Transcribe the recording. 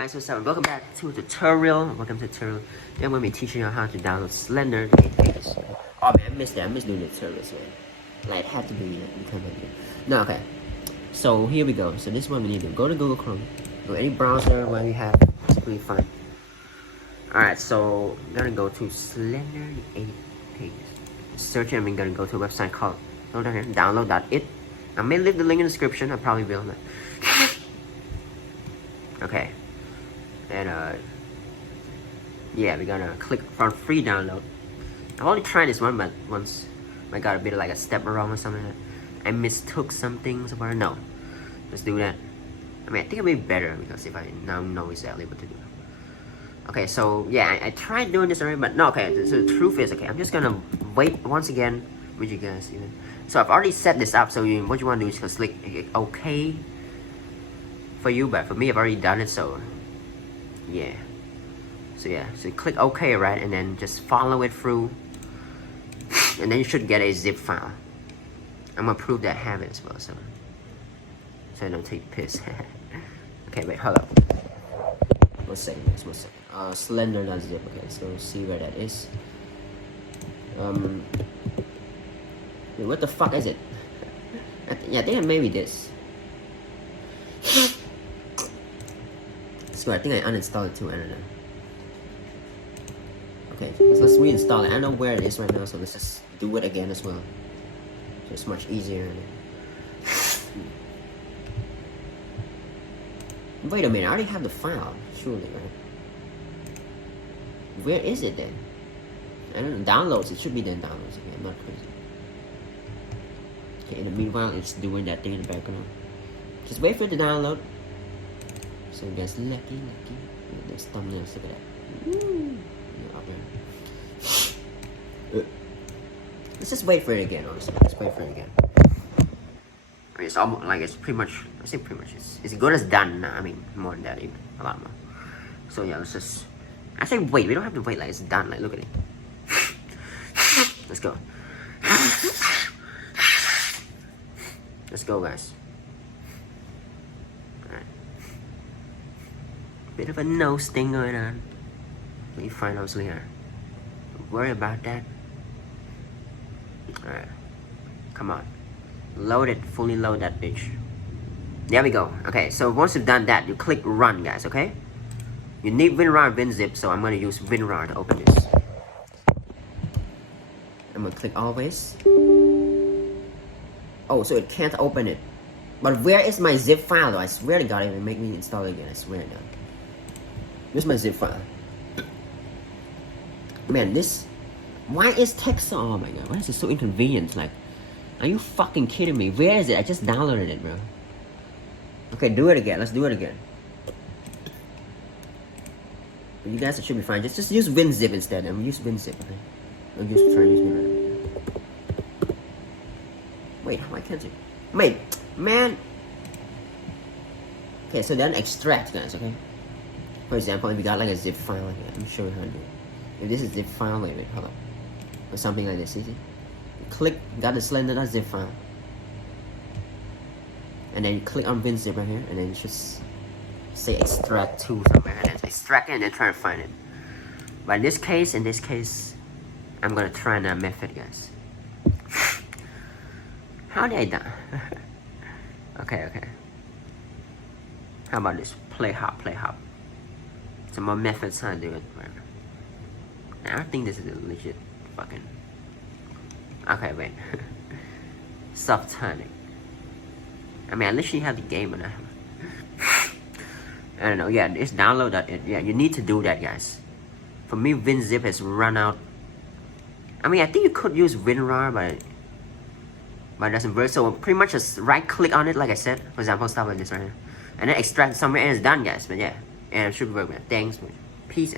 Guys, what's up? Welcome back to a tutorial. Welcome to the tutorial. Today I'm going to be teaching you how to download Slender 8 pages. Oh man, I missed that. I missed doing the tutorials, man. Like, it had to be No, okay. So here we go. So this is what we need to do. Go to Google Chrome. Go to any browser where you have. It's pretty fine. Alright, so I'm gonna go to Slender 8 pages. Search it, and we're gonna go to a website called download.it. I may leave the link in the description. I probably will. Okay. And yeah, we're gonna click on free download. I've only tried this one, but once I got a bit of like a step wrong or something like that. I mistook some things about it. No, let's do that. I mean, I think it'll be better because if I now know exactly what to do. Okay, so yeah, I tried doing this already, but no. Okay, so the truth is, okay, I'm just gonna wait once again with you guys. Even so, I've already set this up. So what you want to do is just click OK for you, but for me, I've already done it. So yeah. So you click OK, right, and then just follow it through, and then you should get a zip file. I'm gonna prove that I have it as well, so I don't take piss. Okay, wait, hold up. One second, guys, one second. Slender.zip. Okay, so see where that is. Wait, what the fuck is it? I think maybe this. So I think I uninstalled it too. I don't know. Okay, so let's reinstall it. I know where it is right now, so let's just do it again as well. So it's much easier. Wait a minute, I already have the file, surely, right? Where is it then? I don't know. Downloads. It should be then downloads. Okay, I'm not crazy. Okay, in the meanwhile, it's doing that thing in the background. Just wait for it to download. So you guys lucky. There's thumbnails, look at that. Woo. Let's just wait for it again, honestly. Let's wait for it again. I mean, it's almost like it's pretty much, I say pretty much, it's good as done now. I mean, more than that, even a lot more. So yeah, let's just, I say wait, we don't have to wait, like it's done, like look at it. Let's go. Let's go, guys. Alright. Bit of a nose thing going on. Let me find out later. Don't worry about that. Alright. Come on. Load it. Fully load that bitch. There we go. Okay, so once you've done that, you click run, guys, okay? You need WinRAR, WinZip, so I'm gonna use WinRAR to open this. I'm gonna click always. Oh, so it can't open it. But where is my zip file though? I swear to God, it will make me install it again. I swear to God. Where's my zip file? Man, this... Why is text... Oh my God, why is it so inconvenient? Like, are you fucking kidding me? Where is it? I just downloaded it, bro. Okay, do it again. Let's do it again. You guys, it should be fine. Just use WinZip instead. And use WinZip, okay? I'll just try to use WinZip. Wait, why can't you? Wait, man. Okay, so then extract, guys, okay? For example, if you got like a zip file like that, I'm sure how to do it. If this is zip file, wait, hold up. Or something like this, see? Click, got the Slender.zip file. And then you click on WinZip right here, and then you just say extract to somewhere, and then extract it, and then try to find it. But in this case, I'm gonna try that method, guys. How did I do? Okay. How about this? Play hop. Some more methods how to do it. I don't think this is a legit fucking... Okay, wait. Subtonic. I mean, I literally have the game on that. I don't know. Yeah, it's download.it. Yeah, you need to do that, guys. For me, WinZip has run out. I mean, I think you could use WinRAR, but it doesn't work. So pretty much just right click on it, like I said. For example, stuff like this right here. And then extract somewhere and it's done, guys. But yeah, and it should work, man. Thanks, man. Peace.